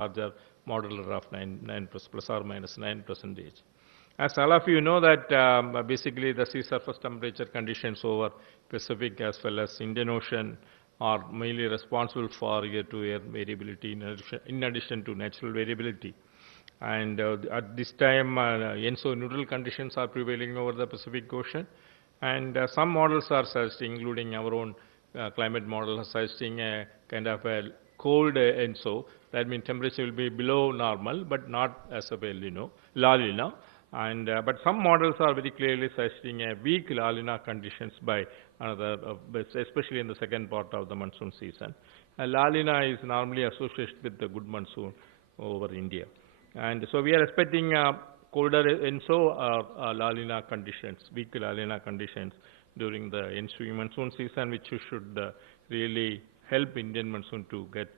larger modular of 9 plus or minus 9%. As all of you know that basically the sea surface temperature conditions over Pacific as well as Indian Ocean are mainly responsible for year-to-year variability in addition to natural variability. And at this time, ENSO neutral conditions are prevailing over the Pacific Ocean. And some models are suggesting, including our own climate model, suggesting a kind of a cold ENSO. That means temperature will be below normal, but not as a La Nina. And but some models are very clearly suggesting a weak La Nina conditions by another, especially in the second part of the monsoon season. La Nina is normally associated with the good monsoon over India. And so we are expecting colder ENSO or La Nina conditions, weak La Nina conditions during the ensuing monsoon season, which should really help Indian monsoon to get,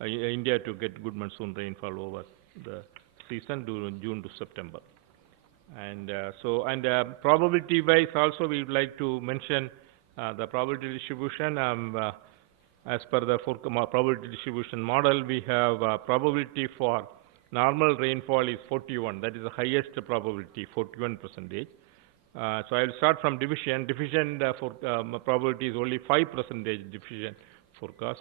India to get good monsoon rainfall over the season during June to September. And probability wise also we would like to mention the probability distribution. As per the probability distribution model, we have probability for normal rainfall is 41. That is the highest probability, 41%. So I will start from division. Division probability is only 5% division forecast.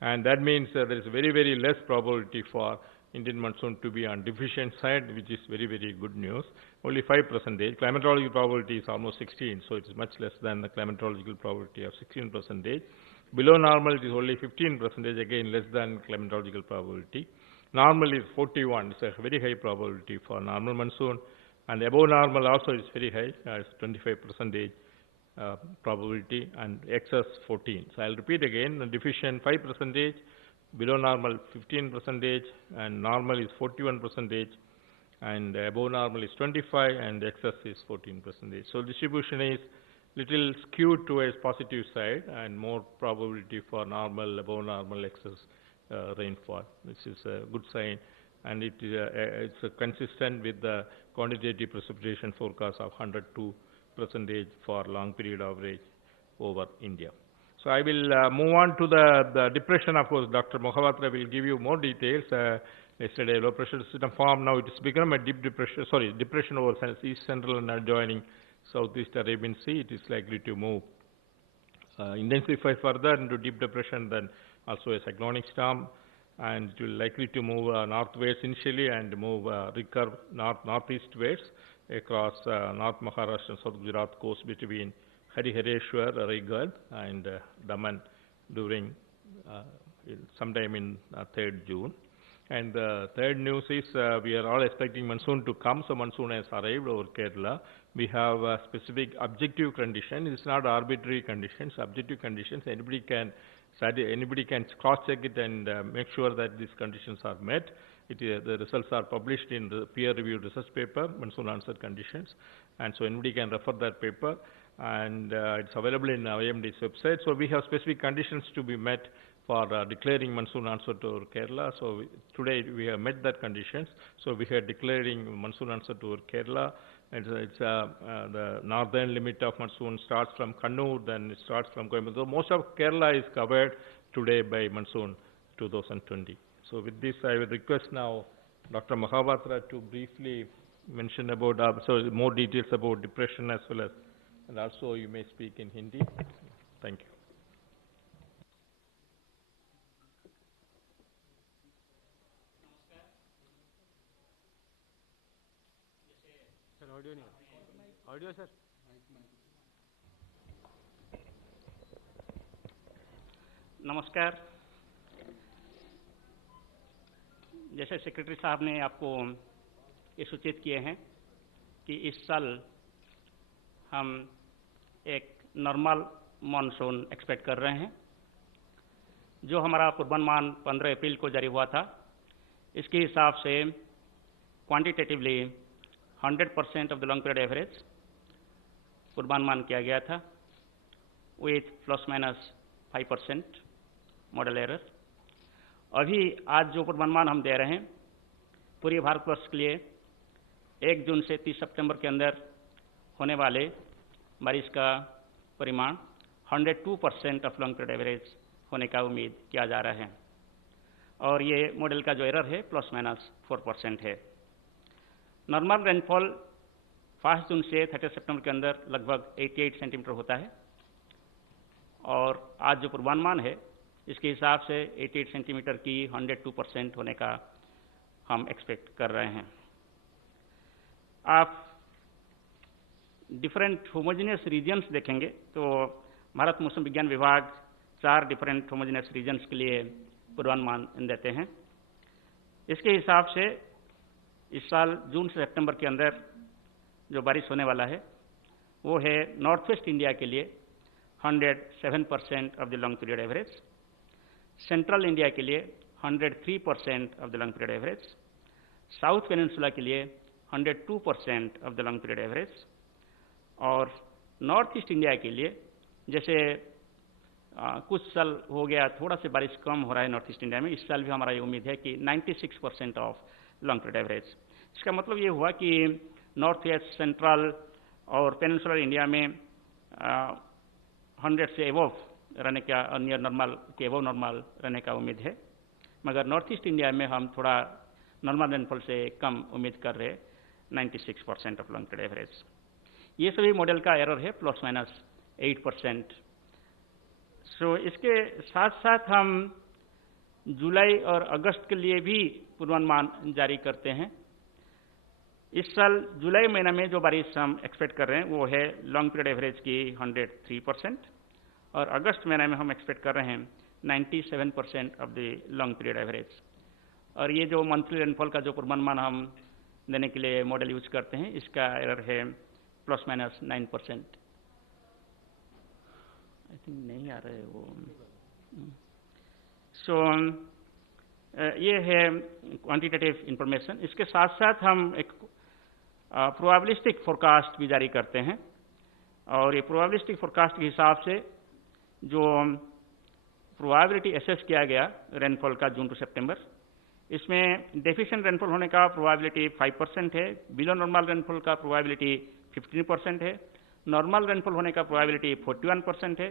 And that means there is very, very less probability for Indian monsoon to be on deficient side, which is very, very good news. Only 5%. Climatological probability is almost 16, so it is much less than the climatological probability of 16%. Below normal it is only 15%, again less than climatological probability. Normal is 41, it's a very high probability for normal monsoon. And above normal also is very high, it's 25% probability, and excess 14. So I'll repeat again, deficient 5%, below normal 15%, and normal is 41%, and above normal is 25, and excess is 14%. So distribution is little skewed towards positive side, and more probability for normal, above normal, excess rainfall, which is a good sign, and it's consistent with the quantitative precipitation forecast of 102% for long period average over India. So I will move on to the depression. Of course, Dr. Mohapatra will give you more details. Yesterday, low pressure system formed. Now it has become a deep depression. Sorry, depression over East Central and adjoining Southeast Arabian Sea. It is likely to move, intensify further into deep depression, then also a cyclonic storm, and it will likely to move northwards initially and move recurve northeastwards across North Maharashtra and South Gujarat coast between Harihareshwar, Raigad, and Daman during sometime in 3rd June. And the third news is we are all expecting monsoon to come. So monsoon has arrived over Kerala. We have specific objective condition. It's not arbitrary conditions, objective conditions. Anybody can cross-check it and make sure that these conditions are met. The results are published in the peer-reviewed research paper, monsoon onset conditions. And so anybody can refer that paper. And it's available in IMD's website. So we have specific conditions to be met for declaring monsoon onset over Kerala. So today we have met that conditions. So we are declaring monsoon onset over Kerala. It's the northern limit of monsoon starts from Kannur, then it starts from Coimbatore. So most of Kerala is covered today by monsoon 2020. So with this, I will request now Dr. Mohapatra to briefly mention about more details about depression as well as, and also you may speak in Hindi. Thank you. Sir, audio नहीं, audio sir. नमस्कार। जैसे secretary साहब ने आपको ये सूचित किए हैं कि इस साल हम एक नॉर्मल मॉनसून एक्सपेक्ट कर रहे हैं। जो हमारा पूर्वानुमान 15 अप्रैल को जारी हुआ था, इसके हिसाब से quantitatively 100% of the long period average पूर्वानुमान किया गया था, विथ ±5% मॉडल एरर। अभी आज जो पूर्वानुमान हम दे रहे हैं, पूरे भारतवर्ष के लिए 1 जून से 30 सितंबर के अंदर होने वाले बारिश का परिमाण 102% ऑफ लॉन्ग पीरियड एवरेज होने का उम्मीद किया जा रहा है। और ये मॉडल का जो एरर है ±4% है। नॉर्मल रेनफॉल 1 जून से 30 सितंबर के अंदर लगभग 88 सेंटीमीटर होता है और आज जो पूर्वानुमान है इसके हिसाब से 88 सेंटीमीटर की 102% होने का हम एक्सपेक्ट कर रहे हैं। आप डिफरेंट होमोजेनियस रीजन्स देखेंगे तो भारत मौसम विज्ञान विभाग 4 डिफरेंट होमोजेनियस रीजन्स के लिए पूर्वानुमान देते हैं। इसके हिसाब से इस साल जून से सितंबर के अंदर जो बारिश होने वाला है वो है नॉर्थ वेस्ट इंडिया के लिए 107% of the long period average, central India के लिए 103% of the long period average, south peninsula के लिए 102% of the long period average और नॉर्थ ईस्ट इंडिया के लिए जैसे कुछ साल हो गया थोड़ा से बारिश कम हो रहा है नॉर्थ ईस्ट इंडिया में, इस साल भी हमारा ये उम्मीद है कि 96% ऑफ लॉन्ग पीरियड एवरेज। इसका मतलब ये हुआ कि नॉर्थ वेस्ट, सेंट्रल और पेनिनसुलर इंडिया में 100 से एबव रहने का, नियर नॉर्मल के एबव नॉर्मल रहने का उम्मीद है, मगर नॉर्थ ईस्ट इंडिया में हम थोड़ा नॉर्मल रेनफॉल से कम उम्मीद कर रहे 96% ऑफ लॉन्ग पीरियड एवरेज। ये सभी मॉडल का एरर है ±8%। सो इसके साथ साथ हम जुलाई और अगस्त के लिए भी पूर्वानुमान जारी करते हैं। इस साल जुलाई महीना में जो बारिश हम एक्सपेक्ट कर रहे हैं वो है लॉन्ग पीरियड एवरेज की 103% और अगस्त महीना में हम एक्सपेक्ट कर रहे हैं 97% of the long period average. और ये जो मंथली रेनफॉल का जो पूर्वानुमान हम देने के लिए मॉडल यूज करते हैं इसका एरर है ±9%। आई थिंक नहीं आ रहा है वो। सो ये है क्वांटिटेटिव इंफॉर्मेशन। इसके साथ साथ हम एक प्रोबेबिलिस्टिक फोरकास्ट भी जारी करते हैं और ये प्रोबेबिलिस्टिक फोरकास्ट के हिसाब से जो प्रोबेबिलिटी एसेस किया गया रेनफॉल का जून टू सितंबर, इसमें डेफिशिएंट रेनफॉल होने का प्रोबेबिलिटी 5% है, बिलो नॉर्मल रेनफॉल का प्रोबेबिलिटी 15% है, नॉर्मल रेनफॉल होने का प्रोबेबिलिटी 41% है,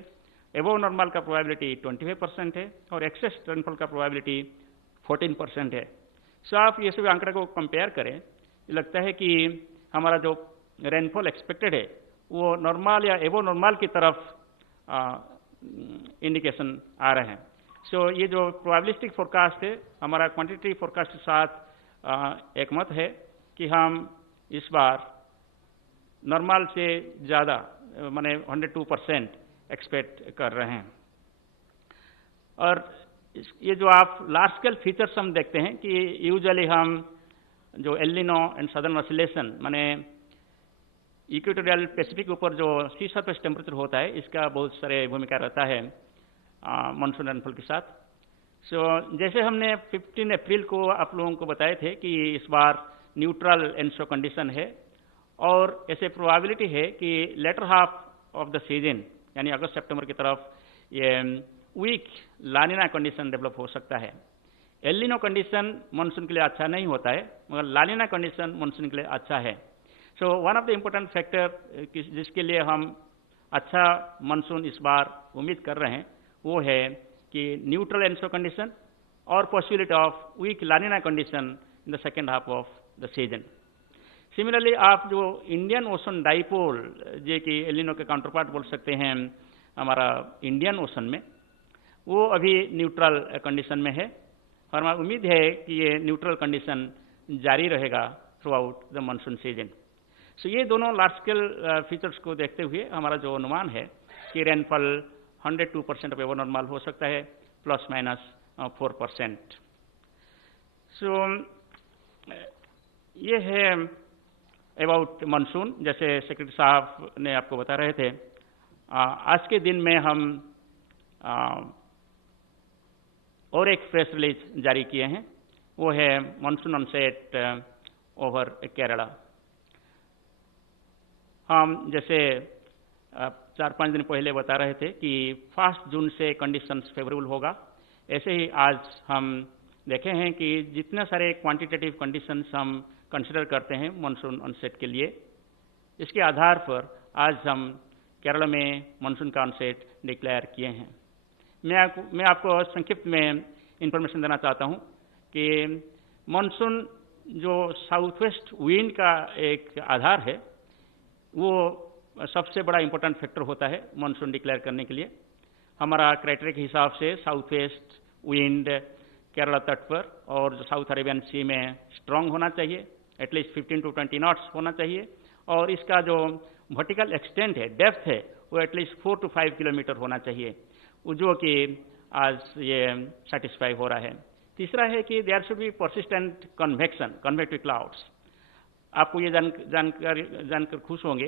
एबव नॉर्मल का प्रोबेबिलिटी 25% है और एक्सेस रेनफॉल का प्रोबेबिलिटी 14% है। सो आप ये सभी आंकड़े को कंपेयर करें, ये लगता है कि हमारा जो रेनफॉल एक्सपेक्टेड है वो नॉर्मल या एबव नॉर्मल की तरफ इंडिकेशन आ रहे हैं। सो ये जो प्रोबेबिलिस्टिक फोरकास्ट है हमारा क्वांटिटेटिव फोरकास्ट के साथ एक मत है कि हम इस बार नॉर्मल से ज़्यादा माने 102% एक्सपेक्ट कर रहे हैं। और ये जो आप लार्ज स्केल फीचर्स हम देखते हैं कि यूजुअली हम जो El Nino and southern oscillation माने इक्वेटोरियल पैसिफिक ऊपर जो सी सरफेस टेम्परेचर होता है इसका बहुत सारे भूमिका रहता है मानसून रेनफॉल के साथ। सो जैसे हमने 15 अप्रैल को आप लोगों को बताए थे कि इस बार न्यूट्रल एनसो कंडीशन है और ऐसे प्रोबेबिलिटी है कि later half of the season यानी अगस्त सितंबर की तरफ ये वीक लानिना कंडीशन डेवलप हो सकता है। एल नीनो कंडीशन मानसून के लिए अच्छा नहीं होता है मगर लानिना कंडीशन मानसून के लिए अच्छा है। So one of the important factor जिसके लिए हम अच्छा मानसून इस बार उम्मीद कर रहे हैं वो है कि न्यूट्रल एनसो कंडीशन और possibility of weak La Nina condition in the second half of the season. Similarly आप जो इंडियन ओशन डाइपोल जो कि एल नीनो के काउंटरपार्ट बोल सकते हैं हमारा इंडियन ओशन में, वो अभी न्यूट्रल कंडीशन में है और हमारी उम्मीद है कि ये न्यूट्रल कंडीशन जारी रहेगा throughout the monsoon season. So ये दोनों लार्ज स्केल फीचर्स को देखते हुए हमारा जो अनुमान है कि रेनफॉल 102% ऑफ एवर नॉर्मल हो सकता है ±4%। सो ये है अबाउट मानसून। जैसे सेक्रेटरी साहब ने आपको बता रहे थे, आज के दिन में हम और एक प्रेस रिलीज जारी किए हैं, वो है मानसून ऑनसेट ओवर केरला। हम जैसे 4-5 दिन पहले बता रहे थे कि 1 जून से कंडीशंस फेवरेबल होगा, ऐसे ही आज हम देखे हैं कि जितने सारे क्वांटिटेटिव कंडीशंस हम कंसिडर करते हैं मानसून ऑनसेट के लिए, इसके आधार पर आज हम केरला में मानसून का ऑनसेट डिक्लेयर किए हैं। मैं आपको संक्षिप्त में इंफॉर्मेशन देना चाहता हूं कि मानसून जो साउथ वेस्ट विंड का एक आधार है, वो सबसे बड़ा इंपॉर्टेंट फैक्टर होता है मानसून डिक्लेयर करने के लिए। हमारा क्राइटेरिया के हिसाब से साउथ वेस्ट विंड केरला तट पर और साउथ अरेबियन सी में स्ट्रांग होना चाहिए, एटलीस्ट 15 to 20 नॉट्स होना चाहिए, और इसका जो वर्टिकल एक्सटेंट है, डेप्थ है, वो एटलीस्ट 4 to 5 किलोमीटर होना चाहिए, जो कि आज ये सेटिस्फाई हो रहा है। तीसरा है कि there should be persistent convection, convective clouds. आपको ये जानकर खुश होंगे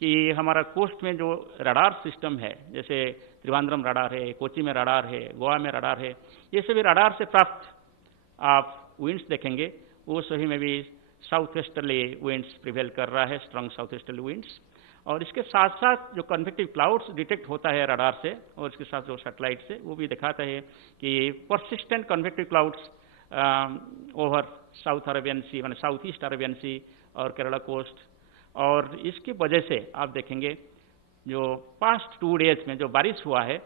कि हमारा कोस्ट में जो रडार सिस्टम है, जैसे त्रिवेंद्रम रडार है, कोची में रडार है, गोवा में रडार है, ये सभी रडार से प्राप्त आप विंड्स देखेंगे, वो सभी में भी साउथ वेस्टर्ली विंड्स प्रिवेल कर रहा है, स्ट्रांग साउथ वेस्टर्ली विंड्स। और इसके साथ साथ जो कन्वेक्टिव क्लाउड्स डिटेक्ट होता है रडार से और इसके साथ जो सैटेलाइट से, वो भी दिखाता है कि persistent convective clouds over south Arabian sea, माने साउथ ईस्ट अरेबियन सी और केरला कोस्ट। और इसकी वजह से आप देखेंगे जो पास्ट 2 डेज में जो बारिश हुआ है,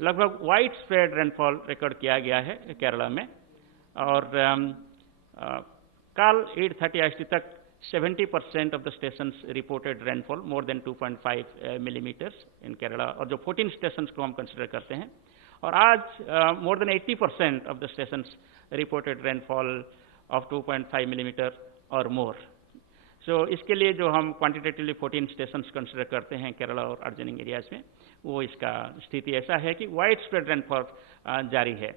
लगभग वाइड स्प्रेड रेनफॉल रिकॉर्ड किया गया है केरला में। और कल 8:30 IST तक 70% of the stations reported rainfall more than 2.5 millimetres in Kerala, और जो 14 स्टेशंस को हम कंसिडर करते हैं। और आज more than 80% of the stations reported rainfall of 2.5 millimetre और मोर। सो इसके लिए जो हम क्वांटिटेटिवली 14 स्टेशंस कंसिडर करते हैं केरला और अर्जनिंग एरियाज में, वो इसका स्थिति ऐसा है कि वाइड स्प्रेड रेनफॉल जारी है।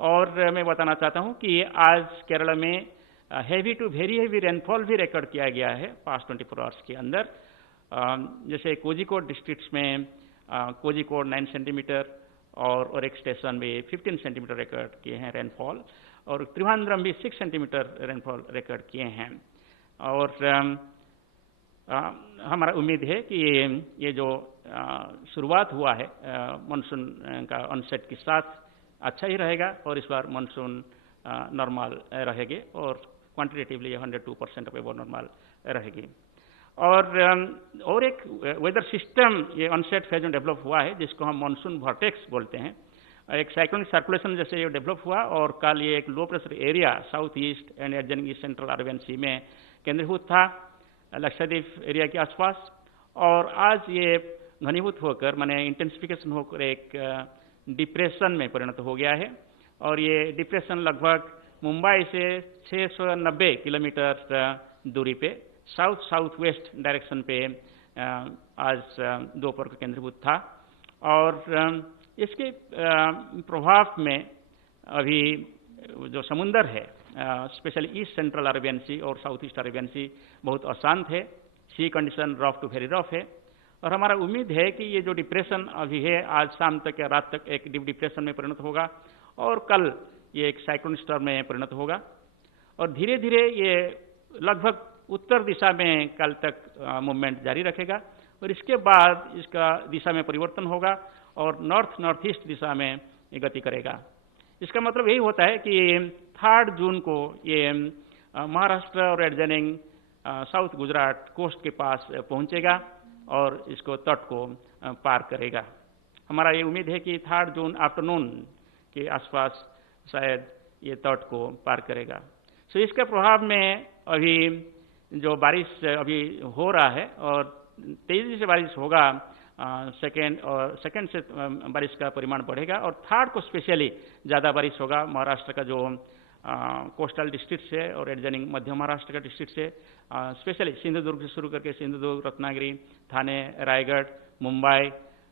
और मैं बताना चाहता हूं कि आज केरला में heavy to very heavy rainfall भी रिकॉर्ड किया गया है पास्ट 24 आवर्स के अंदर। जैसे कोझिकोड डिस्ट्रिक्ट्स में कोझिकोड 9 सेंटीमीटर और एक स्टेशन में 15 सेंटीमीटर रिकॉर्ड किए हैं रेनफॉल, और त्रिवेंद्रम भी 6 सेंटीमीटर रेनफॉल रिकॉर्ड किए हैं। और हमारा उम्मीद है कि ये जो शुरुआत हुआ है मानसून का ऑनसेट के साथ अच्छा ही रहेगा, और इस बार मानसून नॉर्मल रहेगी और क्वांटिटेटिवली 102% अबव नॉर्मल रहेगी। और एक वेदर सिस्टम ये ऑनसेट फेज में डेवलप हुआ है, जिसको हम मानसून वॉर्टेक्स बोलते हैं। एक साइक्लोनिक सर्कुलेशन जैसे ये डेवलप हुआ, और कल ये एक low pressure area south east and adjoining central Arabian sea में केंद्रीभूत था, लक्षद्वीप एरिया के आसपास। और आज ये घनीभूत होकर, माने इंटेंसिफिकेशन होकर एक डिप्रेशन में परिणत हो गया है। और ये डिप्रेशन लगभग मुंबई से 690 किलोमीटर दूरी पे साउथ साउथ वेस्ट डायरेक्शन पे आज दोपहर को केंद्रीभूत था। और इसके प्रभाव में अभी जो समुंदर है, specially east central Arabian sea और साउथ ईस्ट अरेबियन सी बहुत अशांत है, sea condition rough to very rough है। और हमारा उम्मीद है कि ये जो डिप्रेशन अभी है, आज शाम तक या रात तक एक डीप डिप्रेशन में परिणत होगा, और कल ये एक साइक्लोनिक स्टॉर्म में परिणत होगा। और धीरे धीरे ये लगभग उत्तर दिशा में कल तक मूवमेंट जारी रखेगा, और इसके बाद इसका दिशा में परिवर्तन होगा और नॉर्थ ईस्ट दिशा में ये गति करेगा। इसका मतलब यही होता है कि 3 जून को ये महाराष्ट्र और एडजॉइनिंग साउथ गुजरात कोस्ट के पास पहुंचेगा और इसको तट को पार करेगा। हमारा ये उम्मीद है कि 3 जून आफ्टरनून के आसपास शायद ये तट को पार करेगा। सो इसके प्रभाव में अभी जो बारिश अभी हो रहा है, और तेजी से बारिश होगा, सेकेंड से बारिश का परिमाण बढ़ेगा, और 3 को स्पेशली ज़्यादा बारिश होगा। महाराष्ट्र का जो कोस्टल डिस्ट्रिक्ट है और एडजॉइनिंग मध्य महाराष्ट्र का डिस्ट्रिक्ट है, स्पेशली सिंधुदुर्ग से शुरू करके सिंधुदुर्ग, रत्नागिरी, थाने, रायगढ़, मुंबई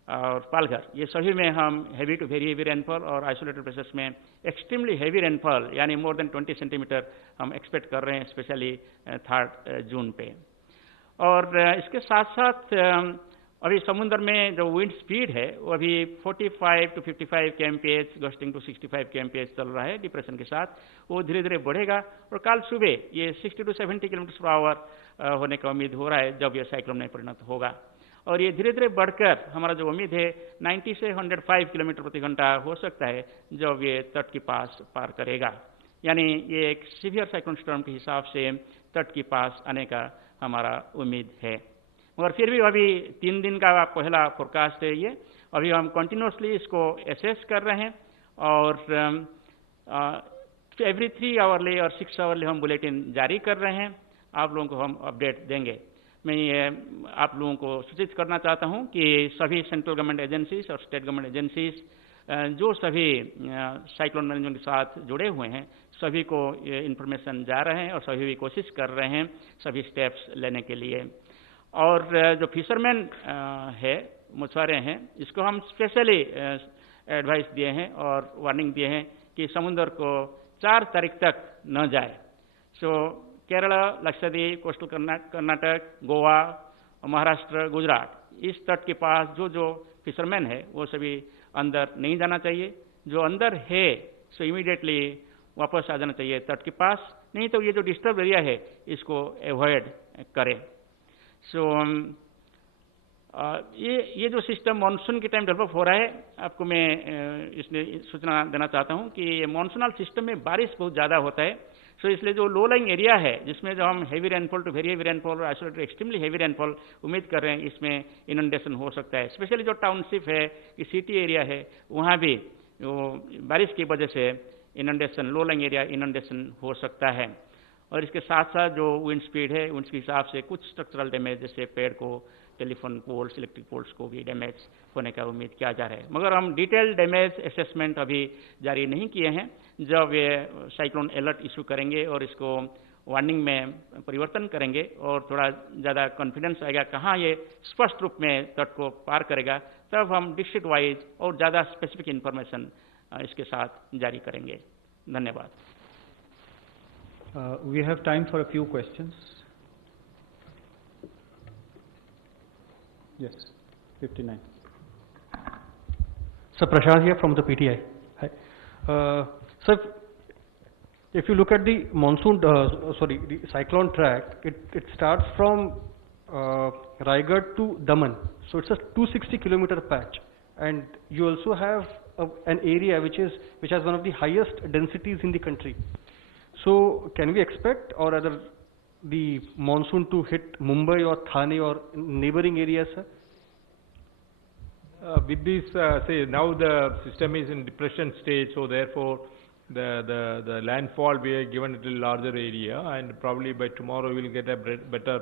और पालघर, ये सभी में हम heavy to very heavy rainfall और आइसोलेटेड प्लेसेस में एक्सट्रीमली हैवी रेनफॉल यानी मोर देन 20 सेंटीमीटर हम एक्सपेक्ट कर रहे हैं, स्पेशली 3 जून पे। और इसके साथ साथ अभी समुद्र में जो विंड स्पीड है वो अभी 45 to 55 kmph gusting to 65 kmph चल रहा है डिप्रेशन के साथ। वो धीरे धीरे बढ़ेगा और कल सुबह ये 60 to 70 km/h होने का उम्मीद हो रहा है जब ये साइक्लोन में परिणत होगा। और ये धीरे धीरे बढ़कर हमारा जो उम्मीद है 90 से 105 किलोमीटर प्रति घंटा हो सकता है जब ये तट के पास पार करेगा। यानी ये एक सीवियर साइक्लोन स्टॉर्म के हिसाब से तट के पास आने का हमारा उम्मीद है। मगर फिर भी अभी 3 दिन का पहला फोरकास्ट है ये, अभी हम कंटिन्यूसली इसको एसेस कर रहे हैं और एवरी 3 आवरली और 6 आवरली हम बुलेटिन जारी कर रहे हैं, आप लोगों को हम अपडेट देंगे। मैं ये आप लोगों को सूचित करना चाहता हूं कि सभी सेंट्रल गवर्नमेंट एजेंसीज और स्टेट गवर्नमेंट एजेंसीज जो सभी साइक्लोन मैनेजमेंट के साथ जुड़े हुए हैं, सभी को ये इन्फॉर्मेशन जा रहे हैं और सभी भी कोशिश कर रहे हैं सभी स्टेप्स लेने के लिए। और जो फिशरमैन है, मछुआरे हैं, इसको हम स्पेशली एडवाइस दिए हैं और वार्निंग दिए हैं कि समुद्र को 4 तारीख तक न जाए। सो केरला, लक्षद्वीप, कोस्टल कर्नाटक, गोवा, महाराष्ट्र, गुजरात, इस तट के पास जो फिशरमैन है वो सभी अंदर नहीं जाना चाहिए। जो अंदर है सो इमीडिएटली वापस आ जाना चाहिए तट के पास, नहीं तो ये जो डिस्टर्ब एरिया है इसको अवॉइड करें। सो ये जो सिस्टम मानसून के टाइम डेवलप हो रहा है, आपको मैं इसमें सूचना देना चाहता हूं कि मानसूनल सिस्टम में बारिश बहुत ज़्यादा होता है। सो इसलिए जो लो लाइंग एरिया है जिसमें जो हम heavy rainfall to very heavy rainfall और आइसोलेटेड एक्सट्रीमली हेवी रेनफॉल उम्मीद कर रहे हैं, इसमें इनंडेशन हो सकता है। स्पेशली जो टाउनशिप है, कि सिटी एरिया है, वहाँ भी बारिश की वजह से inundation, low lying area inundation हो सकता है। और इसके साथ साथ जो विंड स्पीड है उसके हिसाब से कुछ स्ट्रक्चरल डैमेज, जैसे पेड़ को, टेलीफोन पोल्स, इलेक्ट्रिक पोल्स को भी डैमेज होने का उम्मीद किया जा रहा है। मगर हम डिटेल डैमेज असेसमेंट अभी जारी नहीं किए हैं। जब ये साइक्लोन अलर्ट इशू करेंगे और इसको वार्निंग में परिवर्तन करेंगे और थोड़ा ज़्यादा कॉन्फिडेंस आएगा कहाँ ये स्पष्ट रूप में तट को पार करेगा, तब हम डिस्ट्रिक्ट वाइज और ज़्यादा स्पेसिफिक इंफॉर्मेशन इसके साथ जारी करेंगे। धन्यवाद। We have time for a few questions. Yes, 59. Sir, Prashant here from the PTI. Hi. Sir, if you look at the monsoon, the cyclone track, it starts from Raigad to Daman. So it's a 260 kilometer patch, and you also have an area which has one of the highest densities in the country. So can we expect, or rather, the monsoon to hit Mumbai or Thane or neighboring areas, sir? With this, say now the system is in depression stage, so therefore the landfall we are given a little larger area, and probably by tomorrow we will get a better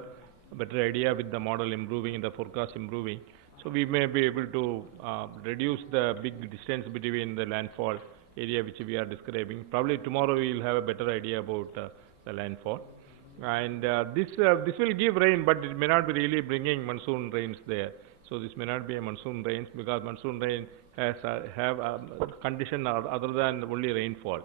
idea with the model improving and the forecast improving. So we may be able to reduce the big distance between the landfall area which we are describing. Probably tomorrow we will have a better idea about the landfall, and this will give rain, but it may not be really bringing monsoon rains there. So this may not be a monsoon rains, because monsoon rain have a condition other than only rainfall.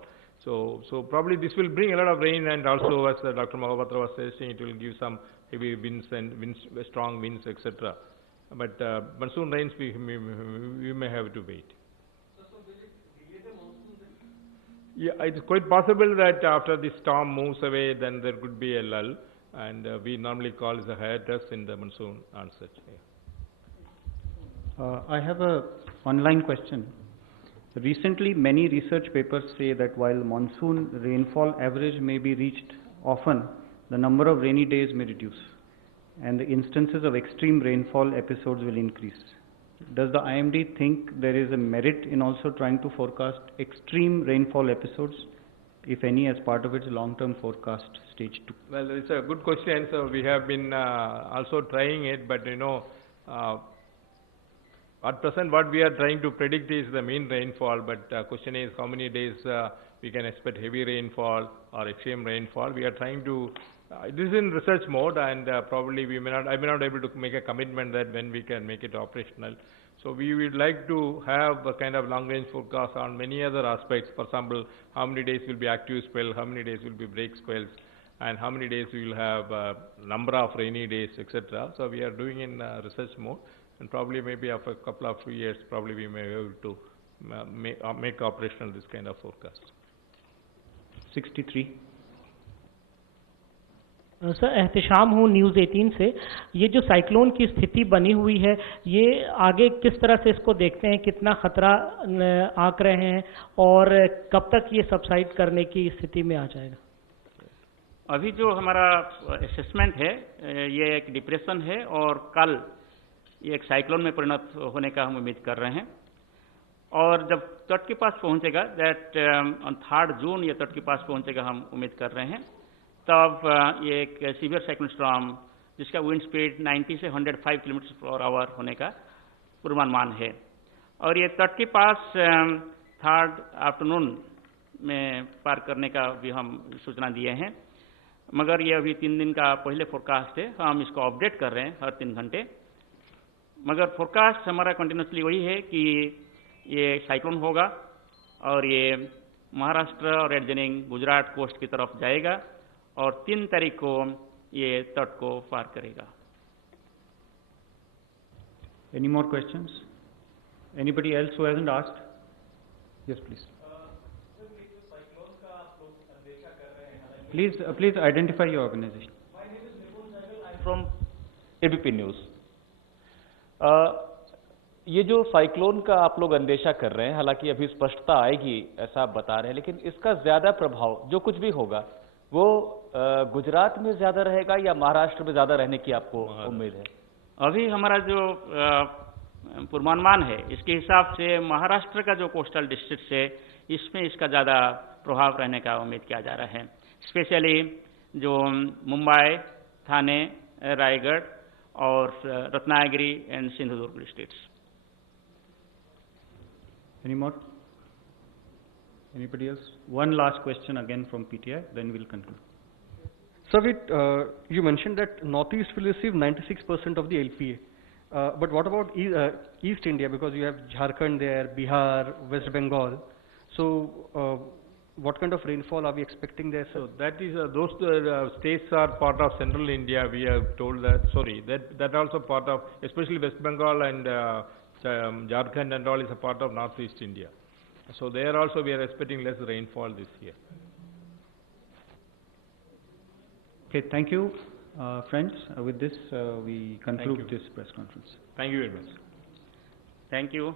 So probably this will bring a lot of rain, and also as Dr. Mahapatra was saying, it will give some heavy winds and strong winds, etc. But monsoon rains we may have to wait. Yeah, it's quite possible that after the storm moves away, then there could be a lull, and we normally call it a hiatus in the monsoon onset. Yeah. I have a online question. Recently, many research papers say that while monsoon rainfall average may be reached often, the number of rainy days may reduce, and the instances of extreme rainfall episodes will increase. Does the IMD think there is a merit in also trying to forecast extreme rainfall episodes, if any, as part of its long-term forecast stage 2? Well, it's a good question. So we have been also trying it, but at present what we are trying to predict is the mean rainfall, but question is how many days we can expect heavy rainfall or extreme rainfall. We are trying to, this is in research mode, and probably I may not be able to make a commitment that when we can make it operational. So we would like to have a kind of long-range forecast on many other aspects. For example, how many days will be active spell, how many days will be break spells, and how many days we will have number of rainy days, etc. So we are doing in research mode, and probably maybe after a couple of years, probably we may be able to make operational this kind of forecast. 63. Sir, Ehtisham हूँ news 18 से। ये जो cyclone की स्थिति बनी हुई है, ये आगे किस तरह से इसको देखते हैं, कितना खतरा आंक रहे हैं, और कब तक ये सबसाइड करने की स्थिति में आ जाएगा? अभी जो हमारा असेसमेंट है, ये एक डिप्रेशन है और कल ये एक साइक्लोन में परिणत होने का हम उम्मीद कर रहे हैं। और जब तट के पास पहुंचेगा, दैट ऑन 3 जून ये तट के पास पहुंचेगा, हम उम्मीद कर रहे हैं, तब ये एक सीवियर साइक्लोन स्टॉर्म जिसका विंड स्पीड 90 से 105 किलोमीटर पर आवर होने का पूर्वानुमान है। और ये तट के पास 3rd आफ्टरनून में पार करने का भी हम सूचना दिए हैं, मगर ये अभी 3 दिन का पहले फोरकास्ट है, हम इसको अपडेट कर रहे हैं हर 3 घंटे। मगर फोरकास्ट हमारा कंटिन्यूसली वही है कि ये साइक्लोन होगा और ये महाराष्ट्र और एडजनिंग गुजरात कोस्ट की तरफ जाएगा और 3 तारीख को ये तट को पार करेगा। Any more questions? Anybody else who hasn't asked? Yes, please. Please identify your organization. From ABP News. ये जो साइक्लोन का आप लोग अंदेशा कर रहे हैं, हालांकि अभी स्पष्टता आएगी ऐसा आप बता रहे हैं, लेकिन इसका ज्यादा प्रभाव जो कुछ भी होगा वो गुजरात में ज्यादा रहेगा या महाराष्ट्र में ज्यादा रहने की आपको उम्मीद है? अभी हमारा जो पूर्वानुमान है, इसके हिसाब से महाराष्ट्र का जो कोस्टल डिस्ट्रिक्ट है, इसमें इसका ज़्यादा प्रभाव रहने का उम्मीद किया जा रहा है। स्पेशली जो मुंबई, थाने, रायगढ़ और Ratnagiri and Sindhudurg districts. Any more? Anybody else? One last question again from PTI, then we'll conclude. So, you mentioned that Northeast will receive 96% of the LPA. But what about East India? Because you have Jharkhand there, Bihar, West Bengal. So, what kind of rainfall are we expecting there, sir? So that is those states are part of Central India. We have told that. Sorry, that also part of, especially West Bengal and Jharkhand and all is a part of Northeast India. So there also we are expecting less rainfall this year. Okay, thank you, friends. With this, we conclude this press conference. Thank you very much. Thank you.